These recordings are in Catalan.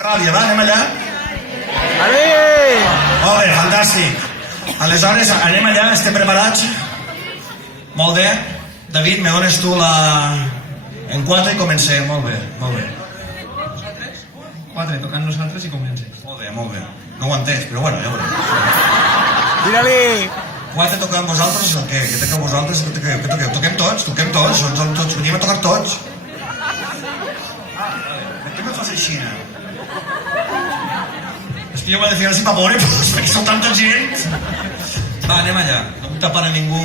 Ràbia, va, anem allà? Molt bé, fantàstic. Aleshores, anem allà, estem preparats? Molt bé. David, me dones tu la... En 4 i comencem, molt bé, molt bé. 4, tocant nosaltres i comences. Molt bé, molt bé. No ho he entès, però bueno, ja veurem. Tira-li! 4 tocant vosaltres o què? Què toqueu vosaltres? Què toqueu? Toquem tots, som tots, venim a tocar tots. Per què me fas així? És que jo ho he de fer així per veure, perquè són tanta gent. Va, anem allà, no vull tapar a ningú.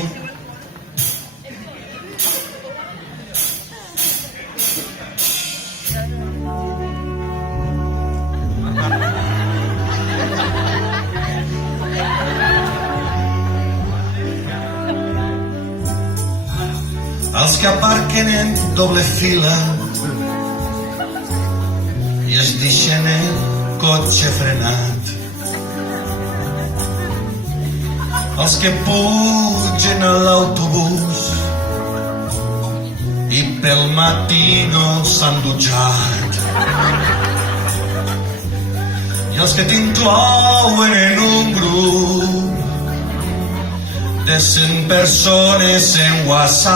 Els que aparquen en doble fila i es deixen el cotxe frenat, els que pugen a l'autobús i pel matí no s'han dutxat, i els que t'inclouen en un grup de 100 persones en WhatsApp.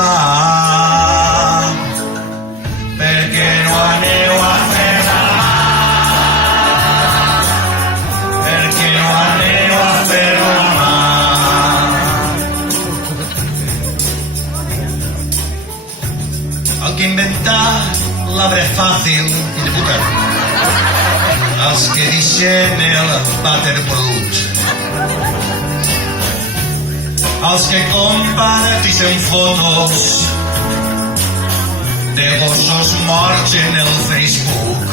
Per què no aneu a fer la mà? Per què no aneu a fer la mà? El que ha inventat l'arbre fàcil, fill de puta. Els que deixen el vàter brut. Els que comparteixen fotos de gossos morts en el Facebook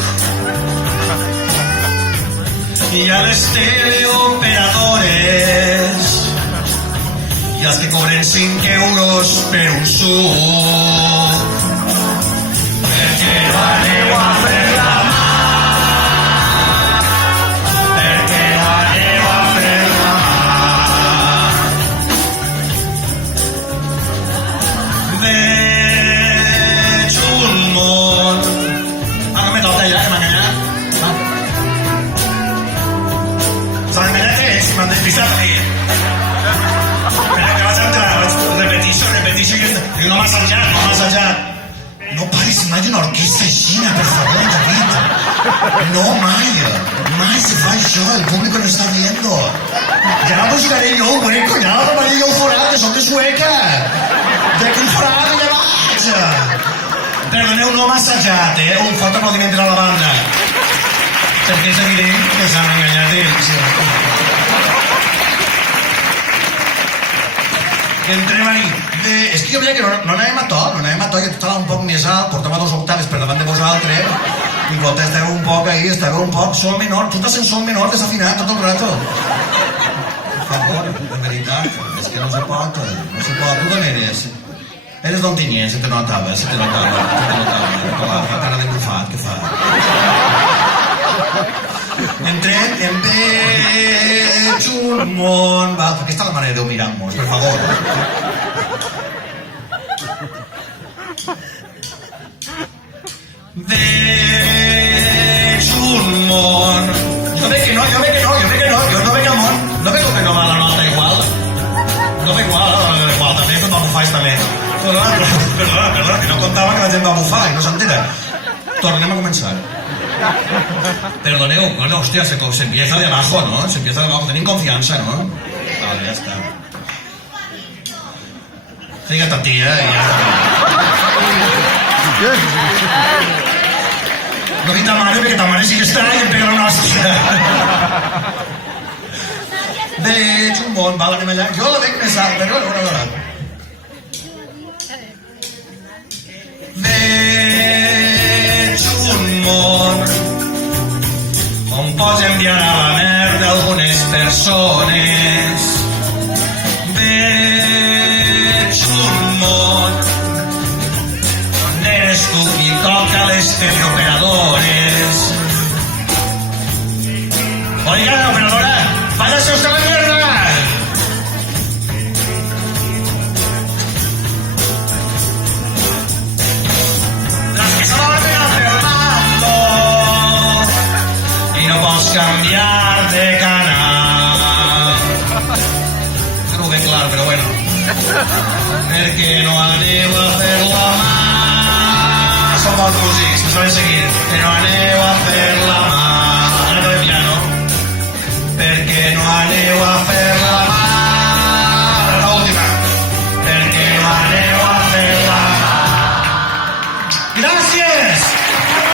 i a les teleoperadores i els que cobren 5 euros per un suc. Perquè no aneu a fer la mà? Perquè no aneu a fer la mà? Veig un món... no me toca ja, que m'ha enganyat. S'ha enganyat que és, m'han despistat aquí. Espera, que vaig entrar, repetixo, i no m'ha assajat. No paris mai d'una orquestra aixina, per favor, David. No, mai se fa això, el público no està viendo. Ja buscaré jo un hueco, ja robaré jo un forat, que soc de Sueca. De quin forat, ja vaig. Perdoneu, no m'ha assajat, un fort aplaudiment per a la banda. Perquè és evident que s'han enganyat ells. Entrem ahí. És que jo veia que no anàvem a to, jo estava un poc més alt, portava 2 octaves per davant de vosaltres, i quan estàveu un poc ahí, estàveu un poc sol menor, tu estàs en sol menor desafinat tot el rato. Per favor, de veritat, és que no se pot, tu d'on eres? Eres d'Ontinyent, se te notava, la cara de bufat que fa. Entrem, em veig un món... Va, aquesta és la manera de mirar-nos, per favor. Veig un món... Jo veig que no, jo no veig el món, no veig que no va la nota igual. No veig igual, també és un va bufar també. Perdona, que no contava que la gent va bufar i no s'entera. Tornem a començar. Perdoneu, bueno, hostia, se empieza de abajo, ¿no? Se empieza de abajo, tenim confiança, ¿no? Vale, ya está. Fíjate a ti, y ya está. No dic ta mare, perquè ta mare sí que està i em pega una hòstia. Veig un món, val, anem allà. Jo la veig més alt, però no, Veig un món on pots enviar a la merda algunes persones. Veig un món on eres tu qui toca les teleoperadores. Oiga, operadora, váyase usted a la mierda. Las que se van pegando podemos cambiar de canal. Creo que claro, pero bueno. Perché no aneu a fer-la mà. Som els músics, que saben seguir. Que no aneu